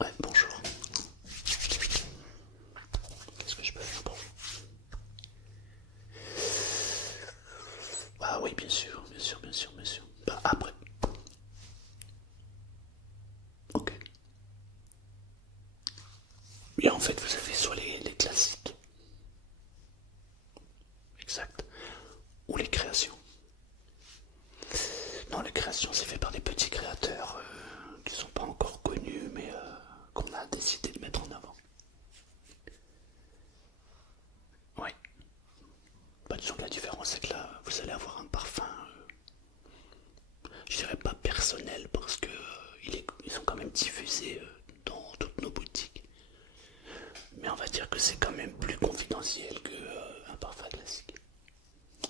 Ouais, bonjour. Qu'est-ce que je peux faire pour vous? Ah oui, bien sûr, bien sûr, bien sûr, bien sûr. Bah, après. Ok. Oui, en fait, vous avez soit les classiques, exact, ou les créations. Non, les créations, c'est fait par des petits créateurs qui sont pas encore connus, mais qu'on a décidé de mettre en avant. Oui. Bah, disons que la différence, c'est que là, vous allez avoir un parfum, je dirais pas personnel, parce que ils sont quand même diffusés dans toutes nos boutiques. Mais on va dire que c'est quand même plus confidentiel qu'un parfum classique.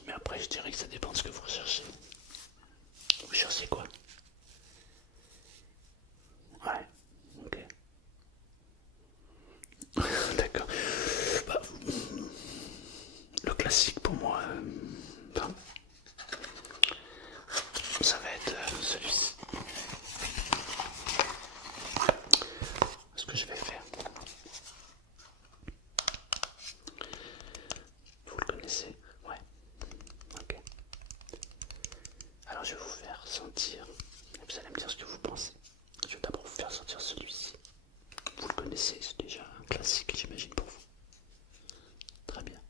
Mais après, je dirais que ça dépend de ce que vous recherchez. Vous cherchez quoi? Ouais, ok. D'accord. Bah, le classique pour moi, enfin, ça va être celui-ci. Ce que je vais faire, vous le connaissez? Ouais, ok. Alors je vais vous faire sentir, et vous allez me dire ce que vous pensez. Je vais d'abord vous faire sentir celui-ci. Vous le connaissez, c'est déjà un classique, j'imagine, pour vous. Très bien.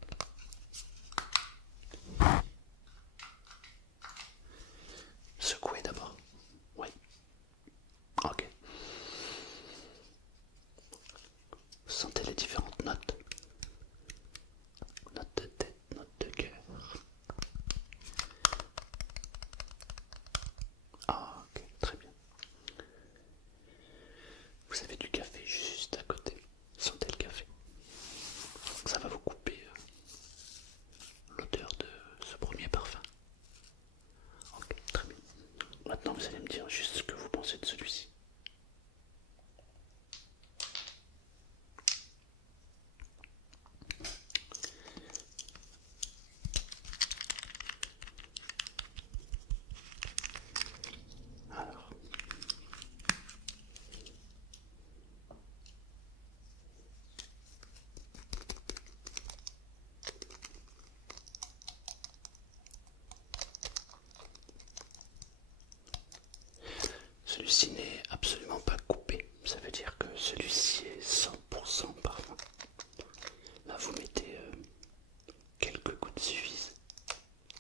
Secouez d'abord. Oui. Ok. Sentez les différentes notes. Note de tête, note de cœur. Ah, ok, très bien. Vous avez du café juste à côté. Sentez le café. Ça va vous couper l'odeur de ce premier parfum. Ok, très bien. Maintenant, vous allez me dire juste ce que vous pensez de celui-ci. Alors, celui-ci n'est absolument pas coupé. Ça veut dire que celui-ci est 100% parfum. Là, vous mettez quelques gouttes suffisent.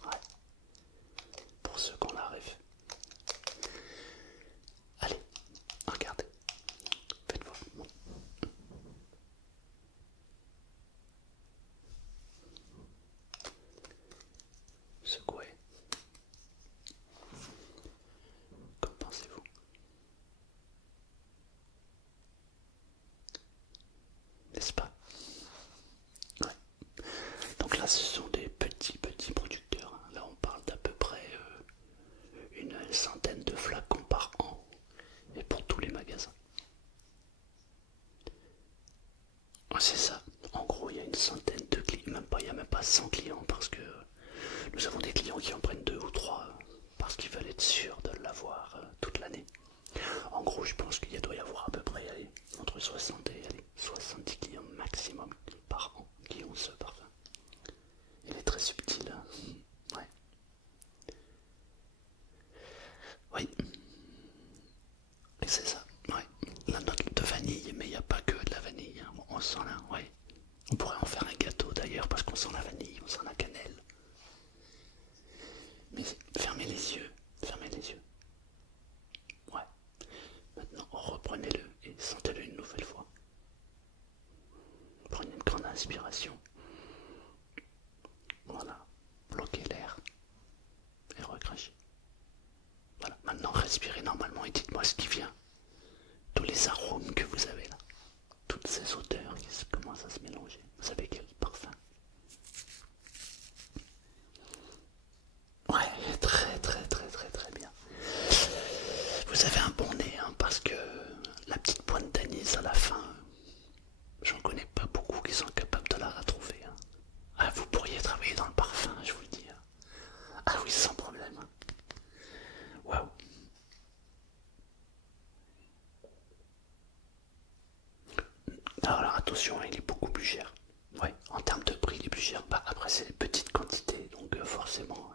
Ouais, pour ceux qu'on la rêve. Allez, regardez. Faites voir. Secouez. Qu'en pensez-vous? N'est-ce pas? Ouais. Donc là, ce sont des petits producteurs. Là, on parle d'à peu près une centaine de flacons par an. Et pour tous les magasins. C'est ça. En gros, il y a une centaine de clients. Même pas, il n'y a même pas 100 clients parce que nous avons des clients qui en prennent 2 ou 3 parce qu'ils veulent être sûrs de l'avoir toute l'année. En gros, je pense qu'il doit y avoir à peu près entre 60 et 70 clients maximum par an qui ont ce parfum. Il est très subtil. Hein. Ouais. Oui. Et c'est ça. Ouais. La note de vanille, mais il n'y a pas que de la vanille. Hein. On sent là. Ouais. On pourrait en faire un gâteau d'ailleurs parce qu'on sent la vanille, on sent la cannelle. Mais fermez les yeux. Fermez les yeux. Ouais. Maintenant, reprenez-le et sentez-le une nouvelle fois. Prenez une grande inspiration. Voilà. Bloquez l'air et recrachez. Voilà. Maintenant, respirez normalement et dites-moi ce qui vient. Tous les arômes que vous avez là. Toutes ces odeurs qui commencent à se mélanger. Vous savez quel parfum? Ouais, très bien. attention, il est beaucoup plus cher. Ouais, en termes de prix, il est plus cher. Bah, après, c'est des petites quantités, donc forcément,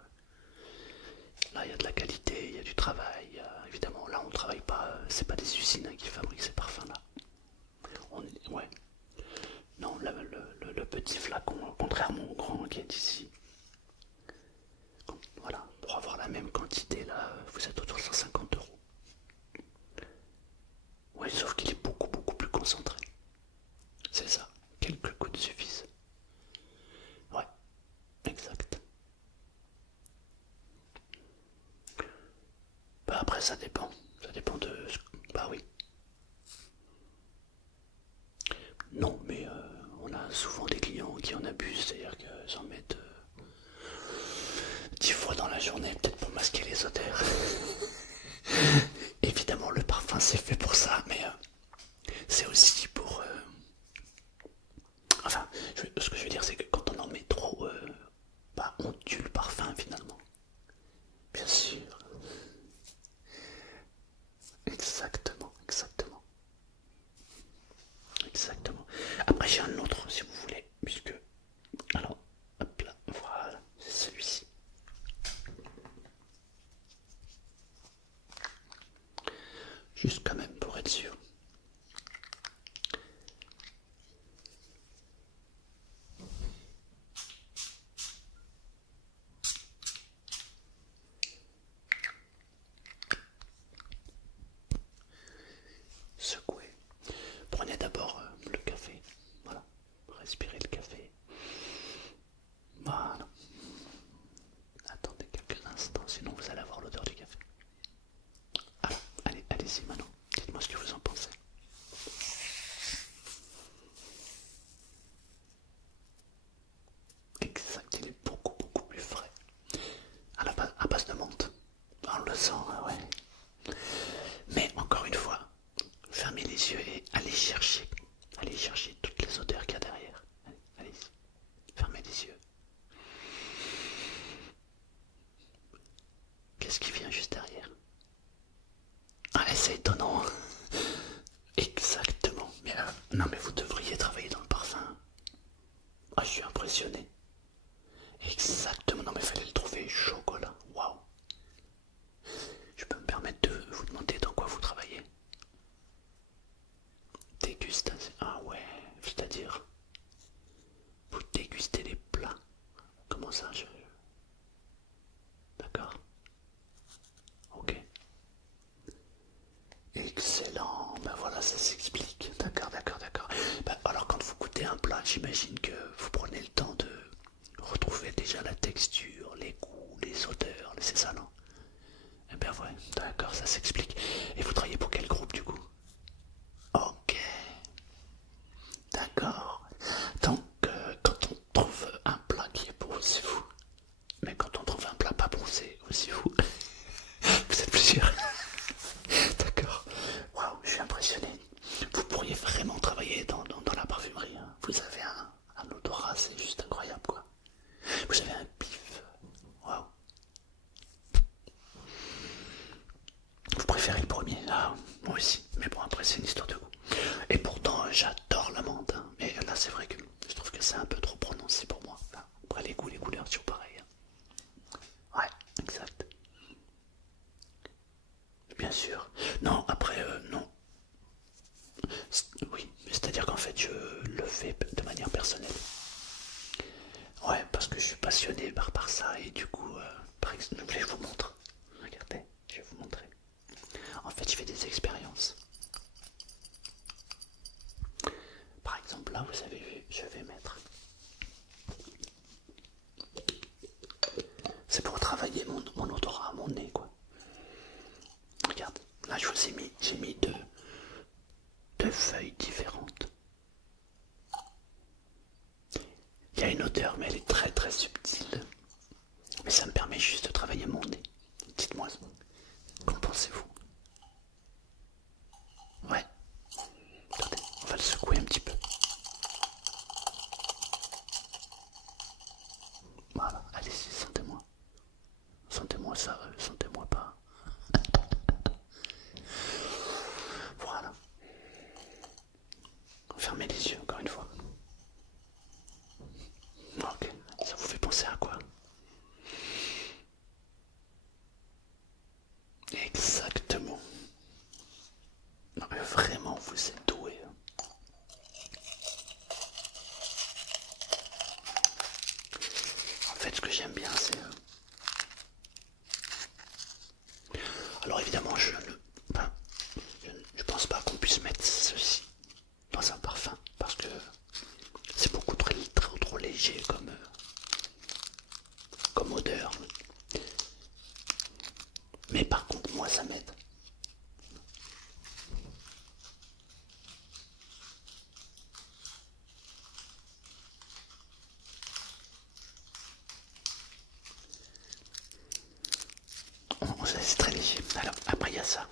là, il y a de la qualité, il y a du travail. Évidemment, là, on travaille pas, c'est pas des usines qui fabriquent ces parfums-là. Ouais, non, le petit flacon, contrairement au grand qui est ici, voilà, pour avoir la même quantité, là, vous êtes autour de 150 €. Oui, sauf qu'il est beaucoup plus concentré. C'est ça, quelques gouttes suffisent. Ouais, exact. Bah après ça dépend. Ça dépend de... Bah oui. Non, mais on a souvent des clients qui en abusent, c'est-à-dire qu'ils en mettent 10 fois dans la journée, peut-être pour masquer les odeurs. Évidemment, le parfum c'est fait pour ça, mais c'est aussi pour... Enfin, ce que je veux dire, c'est que quand on en met trop, bah, on tue le parfum finalement. Bien sûr. Exactement, exactement. Exactement. Après, j'ai un autre, si vous voulez, puisque... Alors, hop là, voilà, c'est celui-ci. Juste quand même pour être sûr. Secouez. Prenez d'abord le café. Voilà. Respirez le café. Voilà. Attendez quelques instants, sinon vous allez avoir l'odeur du café. Alors, allez-y maintenant. Dites-moi ce que vous en pensez. Exact, il est beaucoup plus frais. À base de menthe. On le sent, ouais. Mais encore une fois, fermez les yeux et allez chercher toutes les odeurs qu'il y a derrière. Allez-y, fermez les yeux. Qu'est-ce qui vient juste derrière? Ah, c'est étonnant. Exactement. Mais non, mais vous devriez travailler dans le parfum. Ah, je suis impressionné. Exactement. Non, mais fallait le trouver. Chocolat. Waouh. Je peux me permettre de vous demander dans quoi vous travaillez? Dégustation. Ah ouais. C'est-à-dire, vous dégustez les plats. Comment ça D'accord. Ok. Excellent. Ben voilà, ça s'explique. D'accord. Ben, alors quand vous goûtez un plat, j'imagine que vous prenez le temps de retrouver déjà la texture, les goûts, les odeurs, c'est ça, non? Eh bien ouais, d'accord, ça s'explique. Et vous travaillez pour quel groupe du coup? Ok, d'accord. Donc quand on trouve un plat qui est bon, c'est vous. Mais quand on trouve un plat pas bon, c'est aussi vous. Vous êtes plusieurs. D'accord. Waouh, je suis impressionné. Vous pourriez vraiment travailler dans la parfumerie, hein. Vous avez un odorat, c'est juste incroyable quoi. Vous avez un pif. Waouh. Vous préférez le premier? Ah, moi aussi. Mais bon, après, c'est une histoire de goût. Et pourtant, j'adore la menthe, hein. Mais là, c'est vrai que je trouve que c'est un peu trop prononcé pour moi. Enfin, après, les goûts, les couleurs, c'est toujours pareil, hein. Ouais, exact. Bien sûr. Non, après, non. Oui, c'est-à-dire qu'en fait, je le fais de manière personnelle. Ouais, parce que je suis passionné par ça et du coup, par exemple, je vous montre. Regardez, je vais vous montrer. En fait, je fais des expériences. Par exemple, là, vous avez vu, je vais mettre. C'est pour travailler mon odorat, mon nez, quoi. Regarde, là, je vous ai mis, j'ai mis deux feuilles différentes. Il y a une odeur, mais elle est très subtile. Mais ça me permet juste de travailler mon nez. Dites-moi, qu'en pensez-vous? Ouais. Attendez, on va le secouer un petit peu. Voilà, allez-y, sentez-moi. Sentez-moi ça, sentez-moi pas. Voilà. évidemment, enfin, je pense pas qu'on puisse mettre ceci dans un parfum parce que c'est beaucoup trop léger comme odeur. Mais par contre, moi, ça m'aide. C'est très léger. Alors, après, il y a ça.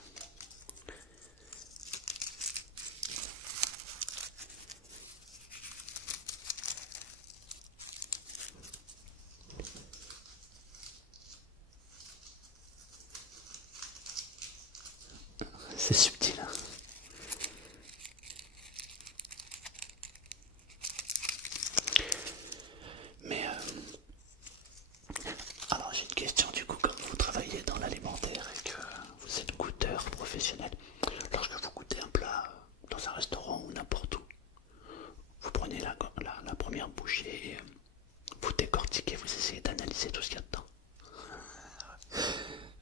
C'est subtil, hein. Mais alors j'ai une question du coup, comme vous travaillez dans l'alimentaire et que vous êtes goûteur professionnel, lorsque vous goûtez un plat dans un restaurant ou n'importe où, vous prenez la première bouchée et vous décortiquez, vous essayez d'analyser tout ce qu'il y a dedans.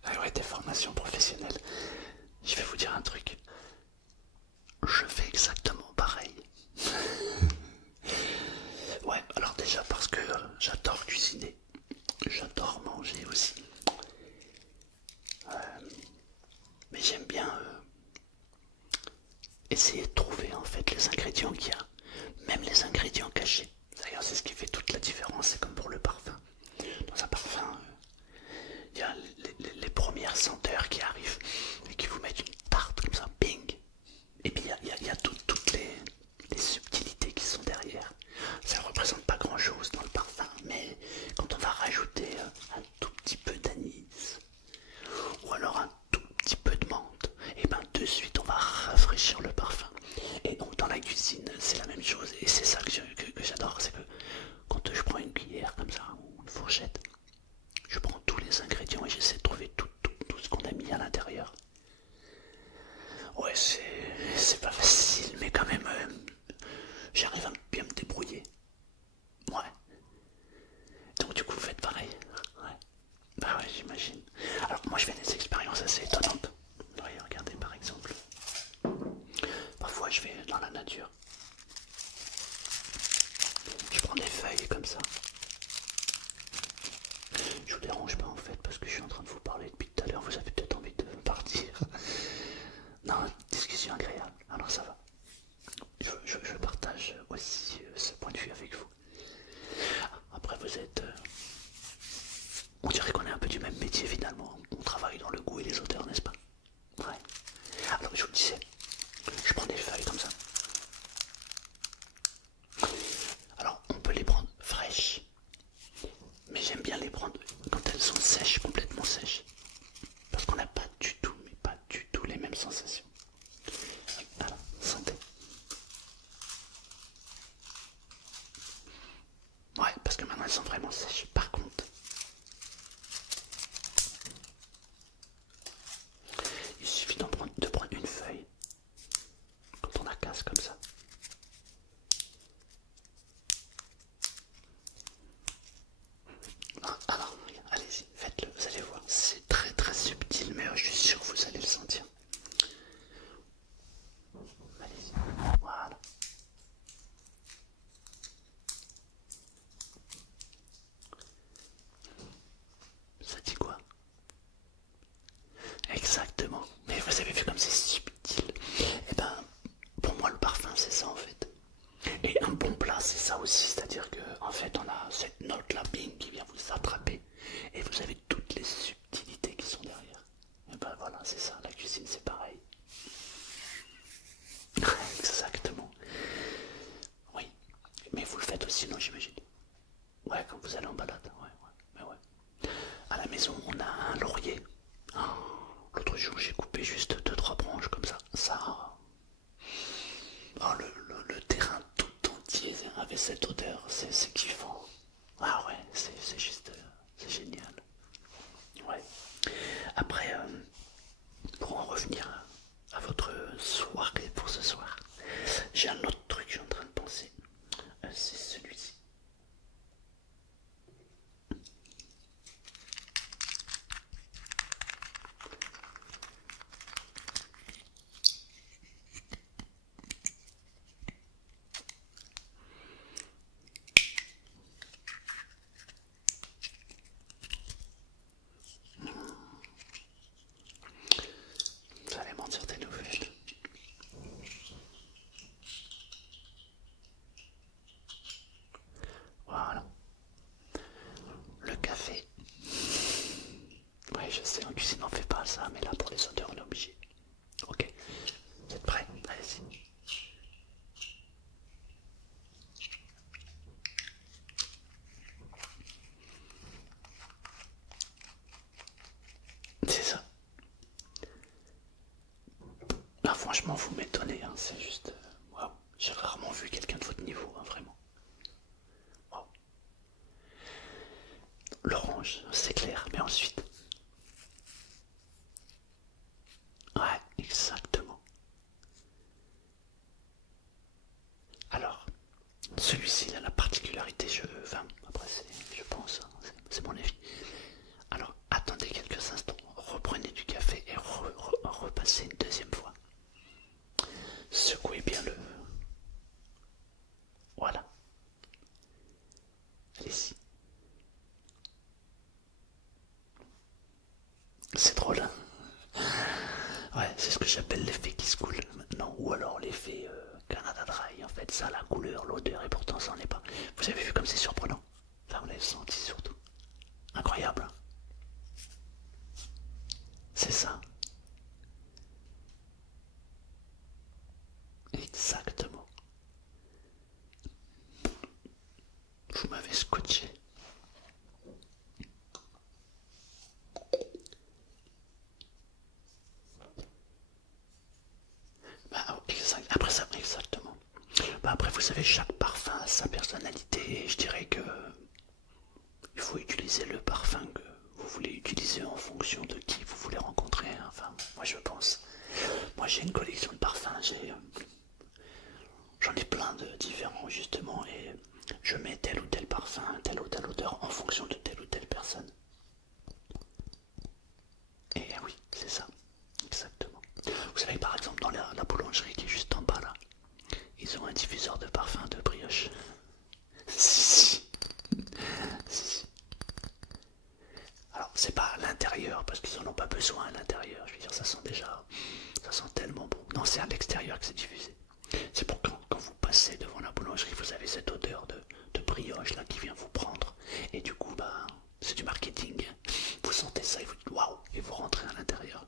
Alors, des formations professionnelles, je vais vous dire un truc. Je fais exactement pareil. Ouais, alors déjà parce que j'adore cuisiner, j'adore manger aussi. Mais j'aime bien essayer de trouver en fait les ingrédients qu'il y a, même les ingrédients cachés. D'ailleurs, c'est ce qui fait toute la différence, c'est comme pour le parfum. Dans un parfum, il y a les premières senteurs qui arrivent et qui vous mettent une tarte comme ça, ping. Et puis il y a toutes les subtilités qui sont derrière. Ça ne représente pas grand chose dans le parfum, mais quand on va rajouter un tout petit peu d'anis ou alors un tout petit peu de menthe, et ben de suite on va rafraîchir le parfum. Et donc dans la cuisine c'est la même chose et c'est ça que j'adore, c'est que quand je prends une cuillère comme ça ou une fourchette, je prends tous les ingrédients et j'essaie de trouver tout ce qu'on a mis à l'intérieur. Ouais, c'est pas facile, mais quand même, j'arrive à bien me débrouiller. Ouais. Donc du coup, vous faites pareil. Ouais. Bah ouais, j'imagine. Alors moi, je fais des expériences assez étonnantes. Oui, regardez par exemple. Parfois, je vais dans la nature. Je prends des feuilles comme ça. Je vous dérange pas en fait parce que je suis en train de vous parler depuis tout à l'heure. Vous avez peut-être envie de partir. Non, discussion agréable. Alors ça va. Je partage aussi ce point de vue avec vous. Après, vous êtes. On dirait qu'on est un peu du même métier finalement. On travaille dans le goût et les odeurs, n'est-ce pas? Ouais. Alors, je vous disais, je prends des feuilles comme ça. Alors, on peut les prendre fraîches, mais j'aime bien les prendre quand elles sont sèches, complètement sèches. Parce qu'on n'a pas du tout, mais pas du tout les mêmes sensations. Voilà, santé. Ouais, parce que maintenant elles sont vraiment sèches. Par contre, il suffit de prendre une feuille quand on la casse comme ça. Alors, allez-y, faites-le, vous allez voir. C'est très très subtil, mais je suis sûr que vous allez le sentir. Allez-y, voilà. Ça dit quoi? Exactement. Mais vous avez vu comme c'est subtil. Et ben, pour moi, le parfum, c'est ça en fait. Et un bon plat, c'est ça aussi. C'est-à-dire que, en fait, on a cette note-là, bing, qui vient vous attraper. Et vous avez toutes les subtilités qui sont derrière. Et ben voilà, c'est ça. La cuisine, c'est pareil. Exactement. Oui. Mais vous le faites aussi, non, j'imagine. Ouais, quand vous allez en balade. Ouais, ouais. Mais ouais. À la maison, on a un laurier. Oh, l'autre jour, j'ai coupé juste 2-3 branches comme ça. Oh, le terrain tout entier avait cette odeur. C'est kiffant. Ah ouais, c'est juste. C'est génial. Ouais. Après, pour en revenir à votre soirée pour ce soir, j'ai un autre truc que je suis en train de penser. C'est celui-ci. franchement, vous m'étonnez, hein, c'est juste... waouh, j'ai rarement vu quelqu'un de votre niveau, hein, vraiment. Waouh. L'orange, c'est clair, mais ensuite... Ouais, exactement. Alors, celui-ci il a la particularité, enfin, après je pense, hein, c'est mon avis. Alors, attendez quelques instants, reprenez du café et repassez une deuxième fois. Secouez bien le... Voilà. Allez-y. C'est drôle, hein. Ouais, c'est ce que j'appelle l'effet qui se coule maintenant, ou alors l'effet Canada Dry. En fait, ça, la couleur, l'odeur, et pourtant ça n'en est pas. Vous avez vu comme c'est surprenant? Là, vous l'avez senti surtout. Incroyable, hein. C'est ça. Exactement. Vous m'avez scotché. Bah, exact. Après ça, exactement. Bah, après, vous savez, chaque parfum a sa personnalité et je dirais que il faut utiliser le parfum que vous voulez utiliser en fonction de qui vous voulez rencontrer. Enfin, moi je pense. Moi j'ai une collection de parfums, j'en ai plein de différents justement et je mets tel ou tel parfum, telle ou telle odeur en fonction de telle ou telle personne. Et oui, c'est ça, exactement. Vous savez par exemple dans la boulangerie qui est juste en bas là, ils ont un diffuseur de parfum de brioche. Si, si. Alors c'est pas à l'intérieur parce qu'ils en ont pas besoin à l'intérieur. Je veux dire ça sent tellement bon. Non, c'est à l'extérieur que c'est diffusé. C'est pour quand vous passez devant la boulangerie, vous avez cette odeur de brioche là qui vient vous prendre. Et du coup, bah, c'est du marketing. Vous sentez ça et vous dites waouh et vous rentrez à l'intérieur.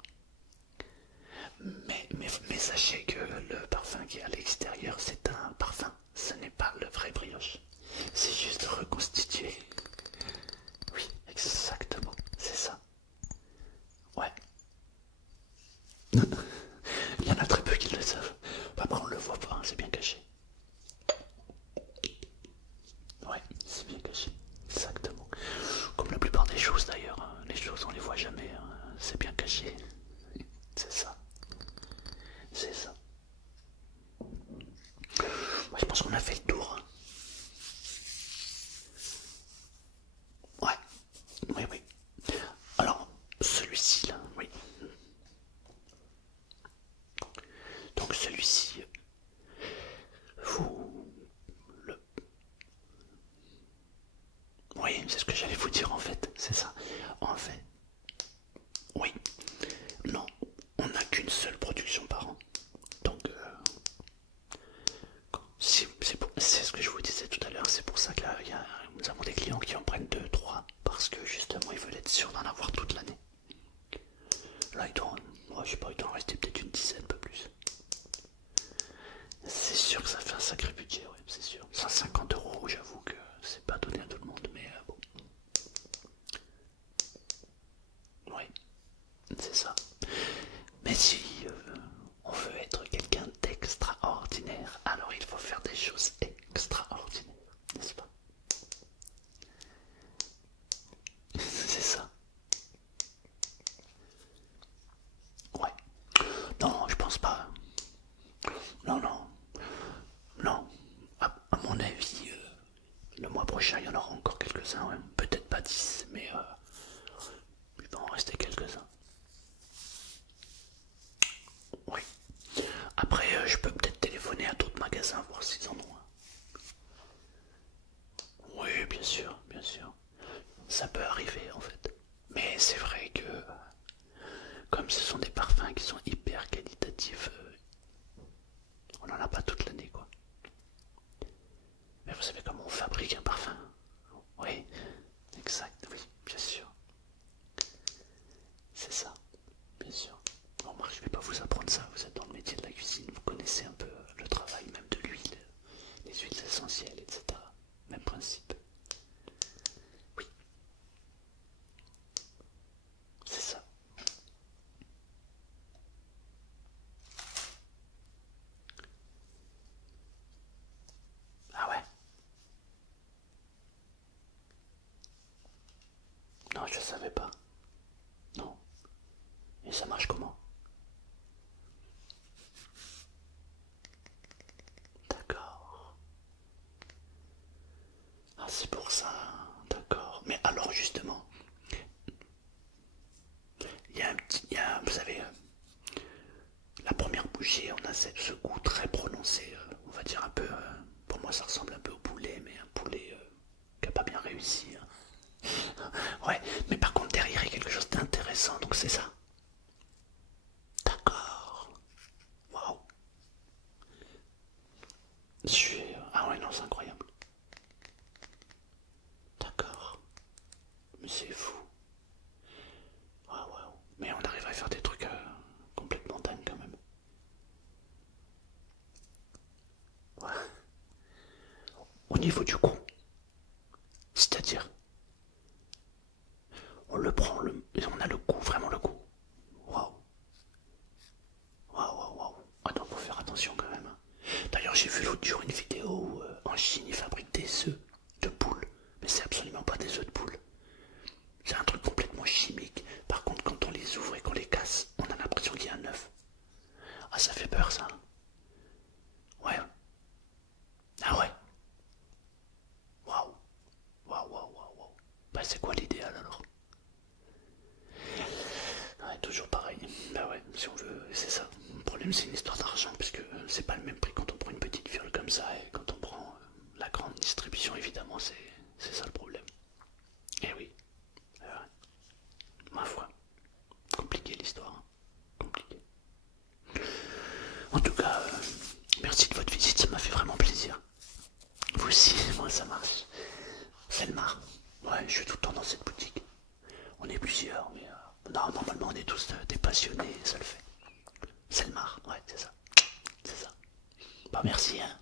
Mais sachez que le parfum qui est à l'extérieur, c'est un parfum. Ce n'est pas le vrai brioche. C'est juste reconstitué. Oui, exactement, c'est ça. Ouais. Il y en a très peu qui le savent. Après, on le voit pas, hein, c'est bien caché. Ouais, c'est bien caché. Exactement. Comme la plupart des choses d'ailleurs. Hein. Les choses, on les voit jamais. Hein. C'est bien caché. C'est ça. C'est ça. Moi, je pense qu'on a fait le tour. Hein. Ouais. Oui, oui. Alors, celui-ci là, oui. Donc celui-ci, vous le... Oui, c'est ce que j'allais vous dire en fait, c'est ça. En fait, oui, non, on n'a qu'une seule production par an. Donc, c'est ce que je vous disais tout à l'heure, c'est pour ça que là, nous avons des clients qui en prennent 2, 3, parce que justement, ils veulent être sûrs d'en avoir toute l'année. Là, je sais pas, il doit en rester peut-être une dizaine, pas plus. C'est sûr que ça fait un sacré budget, ouais, c'est sûr. 150 €, j'avoue que c'est pas donné à tout le monde, mais bon. Oui, c'est ça. Mais si on veut être quelqu'un d'extraordinaire, alors il faut faire des choses extraordinaires, n'est-ce pas? C'est ça. Ouais. Non, je pense pas. Non, non, non. À mon avis, le mois prochain, il y en aura encore quelques-uns. Ouais. Peut-être pas 10, mais il va en rester quelques-uns. Oui. Après, je peux peut-être téléphoner à d'autres magasins, voir s'ils en ont un. Oui, bien sûr, bien sûr. Ça peut arriver en fait. Mais c'est vrai que comme ce sont des parfums qui sont hyper qualitatifs, on n'en a pas toute l'année quoi. Mais vous savez comment on fabrique un parfum? Oui, exact, oui, bien sûr. C'est ça, bien sûr. Bon, Marc, je vais pas vous apprendre ça, vous êtes dans le métier de la cuisine, vous connaissez un peu le travail même de l'huile, les huiles essentielles, etc. Même principe. Oui, c'est ça. je savais pas. Non. Et ça marche comment? D'accord. Ah, c'est pour ça. D'accord. Mais alors, justement, il y a un petit. Vous savez, la première bouchée, on a ce goût très prononcé. On va dire un peu. Pour moi, ça ressemble un peu au poulet, mais un poulet qui n'a pas bien réussi, hein. Ouais, mais par contre, derrière, il y a quelque chose d'intéressant, donc c'est ça. D'accord. Waouh. Ah ouais, non, c'est incroyable. D'accord. Mais c'est fou. Waouh, waouh. Mais on arrive à faire des trucs complètement dingues quand même. Ouais. Au niveau du goût, c'est-à-dire, on le prend, on a le goût, vraiment le goût. Waouh. Waouh, waouh, waouh. Attends, faut faire attention quand même, hein. D'ailleurs, j'ai vu l'autre jour une vidéo où en Chine ils fabriquent des œufs de poule. Mais c'est absolument pas des œufs de poule. C'est un truc complètement chimique. Par contre, quand on les ouvre et qu'on les casse, on a l'impression qu'il y a un œuf. Ah, ça fait peur ça. Ouais. Ah ouais. Waouh. Waouh, waouh, waouh, waouh. Bah, c'est quoi l'idéal alors? Ouais, toujours pareil. Bah ouais, si on veut, c'est ça. Le problème, c'est une histoire d'argent, puisque c'est pas le même prix quand on prend une petite fiole comme ça et quand on prend la grande distribution, évidemment, c'est ça le problème. Et oui, ouais. Ma foi, compliqué l'histoire, hein. Compliqué. En tout cas, merci de votre visite, ça m'a fait vraiment plaisir. Vous aussi, moi ça marche. C'est le mar. Ouais, je suis tout le temps dans cette boutique. On est plusieurs, mais non, normalement on est tous des passionnés, ça le fait. C'est le mar, ouais, c'est ça. C'est ça. Bah merci, hein.